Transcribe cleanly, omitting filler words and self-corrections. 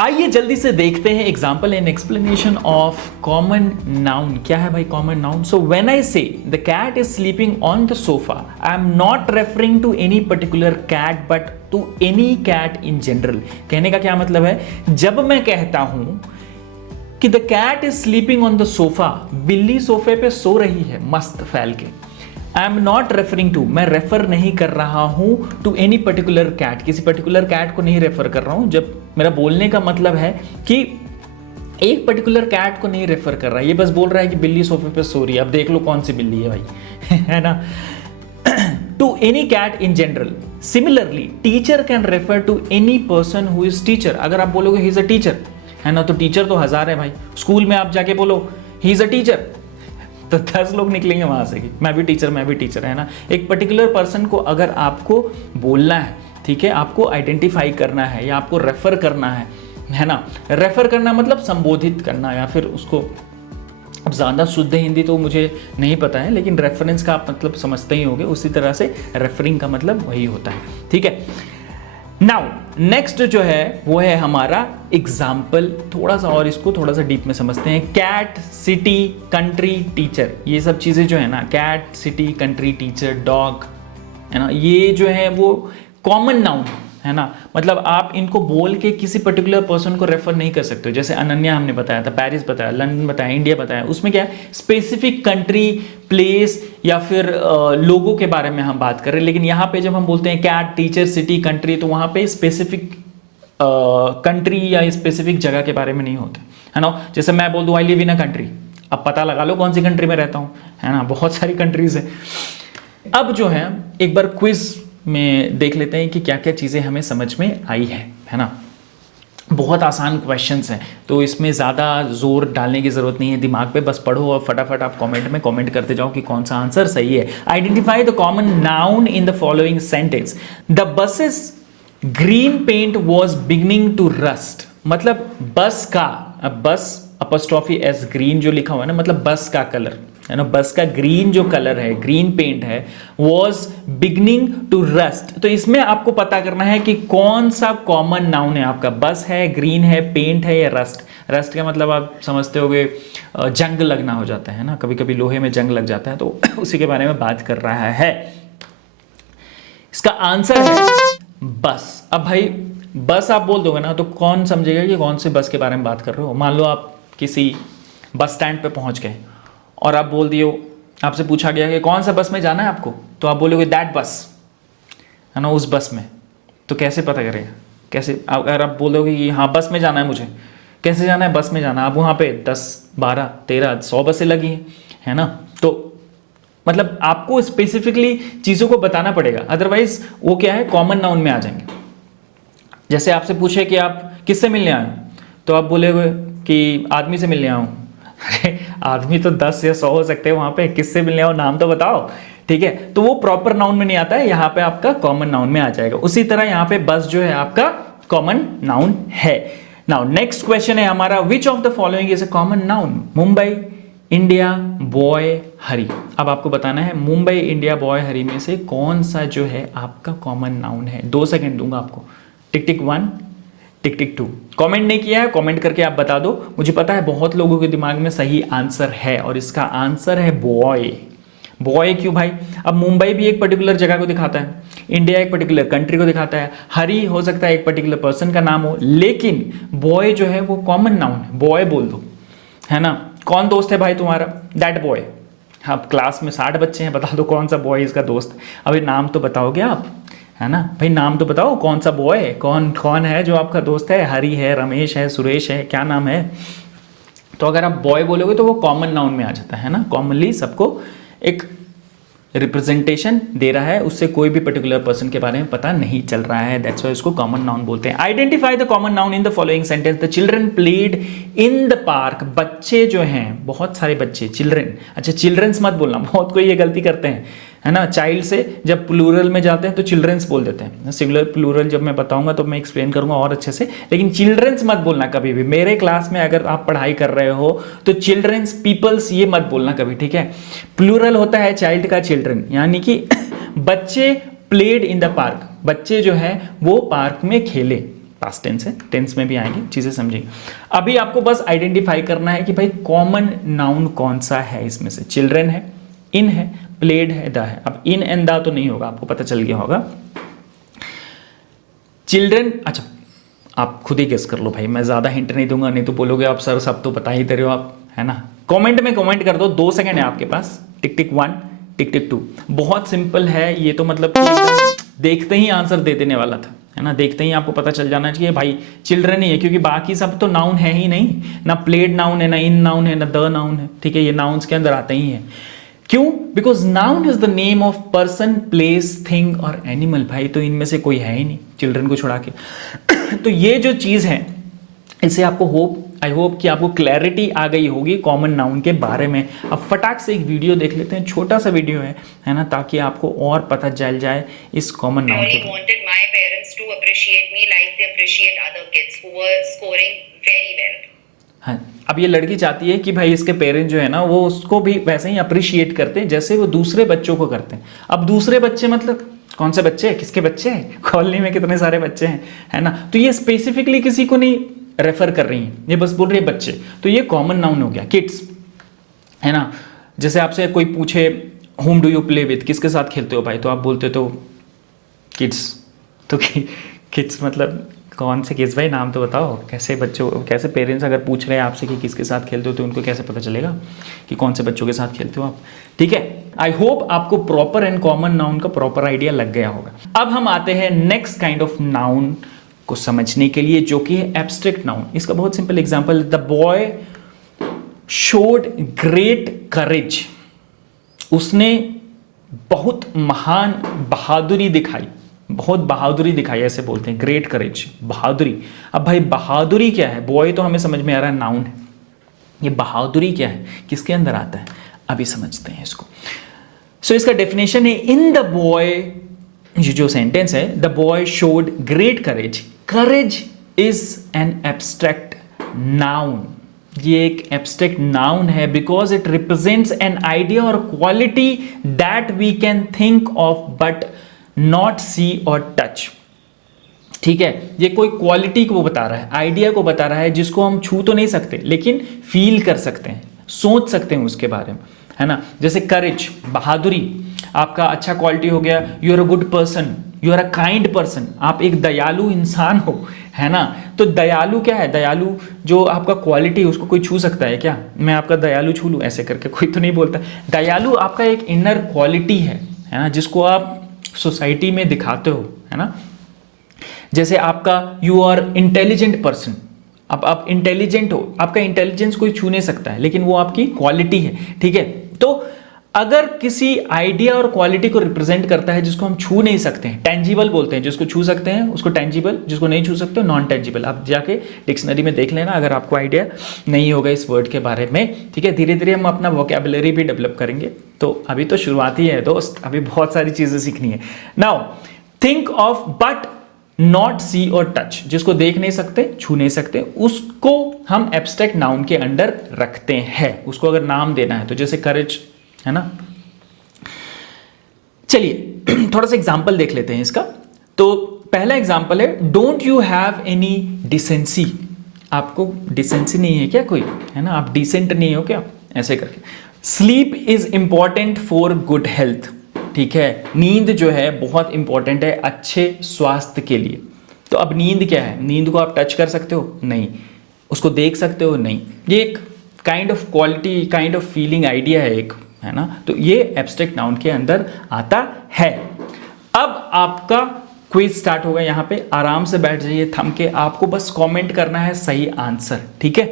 आइए जल्दी से देखते हैं example and explanation of common noun. क्या है भाई common noun? So when I say the cat is sleeping on the sofa, I am not referring to any particular cat but to any cat in general. कहने का क्या मतलब है, जब मैं कहता हूं कि the cat is sleeping on the sofa, बिल्ली सोफे पे सो रही है मस्त फैल के, I am not referring to, मैं रेफर नहीं कर रहा हूं टू एनी पर्टिकुलर कैट, किसी पर्टिकुलर कैट को नहीं रेफर कर रहा हूं। जब मेरा बोलने का मतलब है कि एक पर्टिकुलर कैट को नहीं रेफर कर रहा, ये बस बोल रहा है कि बिल्ली सोफे पे सो रही है, अब देख लो कौन सी बिल्ली है भाई है ना। To any cat in general. Similarly teacher can refer to any person who is teacher. अगर आप बोलोगे ही इज अ टीचर, है ना, तो टीचर तो हजार है भाई। स्कूल में आप जाके बोलो ही इज अ टीचर, तो 10 लोग निकलेंगे वहां से कि मैं भी टीचर, है ना। एक पर्टिकुलर पर्सन को अगर आपको बोलना है, ठीक है, आपको आइडेंटिफाई करना है या आपको रेफर करना है ना। रेफर करना मतलब संबोधित करना या फिर उसको, अब ज़्यादा शुद्ध हिंदी तो मुझे नहीं पता है, लेकिन रेफरेंस का आप मतलब समझते ही होंगे। उसी तरह से रेफरिंग का मतलब वही होता है, ठीक है। नाउ नेक्स्ट जो है वो है हमारा एग्जाम्पल। थोड़ा सा और इसको थोड़ा सा डीप में समझते हैं। कैट, सिटी, कंट्री, टीचर, ये सब चीज़ें जो है ना, cat, city, country, teacher, dog, है ना, ये जो है वो कॉमन नाउन है ना। मतलब आप इनको बोल के किसी पर्टिकुलर पर्सन को रेफर नहीं कर सकते हो। जैसे अनन्या हमने बताया था, पेरिस बताया, लंदन बताया, इंडिया बताया, उसमें क्या है स्पेसिफिक कंट्री, प्लेस या फिर लोगों के बारे में हम बात कर रहे हैं। लेकिन यहाँ पे जब हम बोलते हैं कैट, टीचर, सिटी, कंट्री, तो वहाँ पे स्पेसिफिक कंट्री या स्पेसिफिक जगह के बारे में नहीं होता, है ना। जैसे मैं बोल दूँ I live in a country, अब पता लगा लो कौन सी कंट्री में रहता हूँ, है ना, बहुत सारी कंट्रीज है। अब जो है एक बार क्विज में देख लेते हैं कि क्या क्या चीज़ें हमें समझ में आई है ना। बहुत आसान क्वेश्चंस हैं, तो इसमें ज़्यादा जोर डालने की ज़रूरत नहीं है दिमाग पे, बस पढ़ो और फटाफट आप कमेंट में कमेंट करते जाओ कि कौन सा आंसर सही है। Identify the common noun in the following sentence. The buses green paint was beginning to rust. मतलब बस का, अब बस अपॉस्ट्रोफी एस ग्रीन जो लिखा हुआ है ना, मतलब बस का कलर है ना, बस का ग्रीन जो कलर है, ग्रीन पेंट है, वॉज बिगनिंग टू रस्ट। तो इसमें आपको पता करना है कि कौन सा कॉमन नाउन है आपका। बस है, ग्रीन है, पेंट है या रस्ट। रस्ट का मतलब आप समझते होगे जंग लगना हो जाता है ना, कभी कभी लोहे में जंग लग जाता है, तो उसी के बारे में बात कर रहा है। इसका आंसर है बस। अब भाई बस आप बोल दोगे ना तो कौन समझेगा कि कौन से बस के बारे में बात कर रहे हो। मान लो आप किसी बस स्टैंड पे पहुंच गए और आप बोल दियो, आपसे पूछा गया कि कौन सा बस में जाना है आपको, तो आप बोलोगे दैट बस, है ना, उस बस में। तो कैसे पता करेगा, कैसे? अगर आप बोलोगे कि हाँ बस में जाना है मुझे, कैसे जाना है? बस में जाना है। अब वहाँ पे 10, 12, 13, 100 बसें लगी हैं, है ना। तो मतलब आपको स्पेसिफिकली चीज़ों को बताना पड़ेगा, अदरवाइज वो क्या है, कॉमन नाउन में आ जाएंगे। जैसे आपसे पूछे कि आप किससे मिलने आए, तो आप बोलोगे कि आदमी से मिलने आऊँ। अरे आदमी तो 10 या 100 हो सकते हैं वहां पे, किससे मिलने आओ, नाम तो बताओ, ठीक है। तो वो प्रॉपर नाउन में नहीं आता है, यहाँ पे आपका कॉमन नाउन में आ जाएगा। उसी तरह यहाँ पे बस जो है आपका कॉमन नाउन है। नाउ नेक्स्ट क्वेश्चन है हमारा, which of the following is a common noun? Mumbai, India, boy, Hari. अब आपको बताना है मुंबई, इंडिया, बॉय, हरी में से कौन सा जो है आपका कॉमन नाउन है। 2 सेकेंड दूंगा आपको। टिक टिक 1, टिक टिक 2। कमेंट नहीं किया है, कमेंट करके आप बता दो। मुझे पता है बहुत लोगों के दिमाग में सही आंसर है और इसका आंसर है बॉय। बॉय क्यों भाई? अब मुंबई भी एक पर्टिकुलर जगह को दिखाता है, इंडिया एक पर्टिकुलर कंट्री को दिखाता है, हरी हो सकता है एक पर्टिकुलर पर्सन का नाम हो, लेकिन बॉय जो है वो कॉमन नाउन है। बॉय बोल दो, है ना। कौन दोस्त है भाई तुम्हारा? That boy. हाँ, क्लास में 60 बच्चे हैं, बता दो कौन सा बॉय इसका दोस्त। अभी नाम तो बताओगे आप, है ना भाई, नाम तो बताओ कौन सा बॉय है, कौन कौन है जो आपका दोस्त है। हरी है, रमेश है, सुरेश है, क्या नाम है? तो अगर आप बॉय बोलोगे तो वो कॉमन नाउन में आ जाता है ना। कॉमनली सबको एक रिप्रेजेंटेशन दे रहा है, उससे कोई भी पर्टिकुलर पर्सन के बारे में पता नहीं चल रहा है, दैट्स व्हाई इसको कॉमन नाउन बोलते हैं। Identify the common noun in the following sentence. The children played in the park. बच्चे जो हैं, बहुत सारे बच्चे, चिल्ड्रन। अच्छा चिल्ड्रंस मत बोलना, बहुत कोई ये गलती करते हैं, है ना। चाइल्ड से जब प्लूरल में जाते हैं तो चिल्ड्रंस बोल देते हैं। सिंगुलर प्लूरल जब मैं बताऊंगा तो मैं एक्सप्लेन करूंगा और अच्छे से, लेकिन चिल्ड्रंस मत बोलना कभी भी। मेरे क्लास में अगर आप पढ़ाई कर रहे हो तो चिल्ड्रंस, पीपल्स ये मत बोलना कभी, ठीक है। प्लूरल होता है चाइल्ड का चिल्ड्रन, यानी कि बच्चे प्लेड इन द पार्क, बच्चे जो है वो पार्क में खेले, पास्ट टेंस है, टेंस में भी आएंगे, चीजें समझेंगे। अभी आपको बस आइडेंटिफाई करना है कि भाई कॉमन नाउन कौन सा है इसमें से। चिल्ड्रन है, इन है, प्लेड है, द है। अब इन एंड द तो नहीं होगा, आपको पता चल गया होगा। चिल्ड्रन, अच्छा आप खुद ही गेस कर लो भाई, मैं ज्यादा हिंट नहीं दूंगा, नहीं तो बोलोगे आप सर सब तो बता ही दे रहे हो आप, है ना। कमेंट में कमेंट कर दो, 2 सेकंड है आपके पास। टिक टिक 1, टिक टिक 2। बहुत सिंपल है ये तो, मतलब कि एकदम देखते ही आंसर दे देने वाला था, है ना। देखते ही आपको पता चल जाना चाहिए भाई चिल्ड्रन ही है, क्योंकि बाकी सब तो नाउन है ही नहीं ना। प्लेड नाउन है, ना इन नाउन है, ना द नाउन है, ठीक है। ये नाउन्स के अंदर आते ही है। क्यों? Because noun is the name of person, place, thing और एनिमल। भाई तो इनमें से कोई है ही नहीं चिल्ड्रन को छोड़ा के। तो ये जो चीज है, इससे आपको आई होप कि आपको क्लैरिटी आ गई होगी कॉमन नाउन के बारे में। अब फटाक से एक वीडियो देख लेते हैं, छोटा सा वीडियो है ना, ताकि आपको और पता चल जाए इस कॉमन नाउन के बारे में। My parents to appreciate me like they appreciate other kids who were scoring very well. हाँ, अब ये लड़की चाहती है कि भाई इसके पेरेंट्स जो है ना, वो उसको भी वैसे ही अप्रिशिएट करते हैं जैसे वो दूसरे बच्चों को करते हैं। अब दूसरे बच्चे मतलब कौन से बच्चे हैं, किसके बच्चे हैं, कॉलोनी में कितने सारे बच्चे हैं, है ना। तो ये स्पेसिफिकली किसी को नहीं रेफर कर रही हैं, ये बस बोल रही है बच्चे। तो ये कॉमन नाउन हो गया, किड्स, है ना। जैसे आपसे कोई पूछे whom do you play with, किसके साथ खेलते हो भाई, तो आप बोलते तो किड्स। तो किड्स मतलब कौन से किड्स भाई, नाम तो बताओ। कैसे बच्चों, कैसे पेरेंट्स अगर पूछ रहे हैं आपसे कि किसके साथ खेलते हो, तो उनको कैसे पता चलेगा कि कौन से बच्चों के साथ खेलते हो आप, ठीक है। आई होप आपको प्रॉपर एंड कॉमन नाउन का प्रॉपर आइडिया लग गया होगा। अब हम आते हैं नेक्स्ट काइंड ऑफ नाउन को समझने के लिए, जो कि है एब्स्ट्रैक्ट नाउन। इसका बहुत simple example, the boy showed great करेज। उसने बहुत महान बहादुरी दिखाई, बहुत बहादुरी दिखाई, ऐसे बोलते हैं, ग्रेट करेज, बहादुरी। अब भाई बहादुरी क्या है, बॉय तो हमें समझ में आ रहा है नाउन है, ये बहादुरी क्या है, किसके अंदर आता है, अभी समझते हैं इसको। सो इसका डेफिनेशन है, इन द बॉय, ये जो सेंटेंस है, the boy showed great courage. Courage is an abstract noun. ये एक एब्स्ट्रैक्ट नाउन है because it represents an idea और quality that we can think of but not see और touch, ठीक है। ये कोई क्वालिटी को बता रहा है, आइडिया को बता रहा है, जिसको हम छू तो नहीं सकते लेकिन फील कर सकते हैं, सोच सकते हैं उसके बारे में, है ना। जैसे करेज, बहादुरी, आपका अच्छा क्वालिटी हो गया, you are a good person, you are a kind person, आप एक दयालु इंसान हो, है ना। तो दयालु क्या है, दयालु जो आपका क्वालिटी है उसको कोई छू सकता है क्या, मैं आपका दयालु छू लूं ऐसे करके, कोई तो नहीं बोलता। दयालु आपका एक इनर क्वालिटी है ना, जिसको आप सोसाइटी में दिखाते हो, है ना। जैसे आपका यू आर इंटेलिजेंट पर्सन, अब आप इंटेलिजेंट हो, आपका इंटेलिजेंस कोई छू नहीं सकता है लेकिन वो आपकी क्वालिटी है, ठीक है। तो अगर किसी आइडिया और क्वालिटी को रिप्रेजेंट करता है जिसको हम छू नहीं सकते हैं, टेंजिबल बोलते हैं, जिसको छू सकते हैं उसको टेंजिबल, जिसको नहीं छू सकते नॉन टेंजिबल। आप जाके डिक्शनरी में देख लेना अगर आपको आइडिया नहीं होगा इस वर्ड के बारे में, ठीक है। धीरे धीरे हम अपना वोकैबुलरी भी डेवलप करेंगे, तो अभी तो शुरुआत ही है दोस्त, अभी बहुत सारी चीजें सीखनी है। Now think of but not see और टच, जिसको देख नहीं सकते, छू नहीं सकते, उसको हम एब्स्ट्रैक्ट नाउन के अंडर रखते हैं। उसको अगर नाम देना है तो जैसे करेज, है ना। चलिए थोड़ा सा एग्जांपल देख लेते हैं इसका। तो पहला एग्जांपल है, don't you have any decency. आपको डिसेंसी नहीं है क्या कोई, है ना, आप डिसेंट नहीं हो क्या, ऐसे करके। Sleep is important for good health, ठीक है। नींद जो है बहुत इंपॉर्टेंट है अच्छे स्वास्थ्य के लिए। तो अब नींद क्या है, नींद को आप टच कर सकते हो, नहीं। उसको देख सकते हो, नहीं। ये एक kind of quality, kind of feeling idea है एक, है ना। तो ये एब्स्ट्रैक्ट नाउन के अंदर आता है। अब आपका क्विज स्टार्ट होगा, यहां पे आराम से बैठ जाइए थम के, आपको बस कमेंट करना है सही आंसर, ठीक है।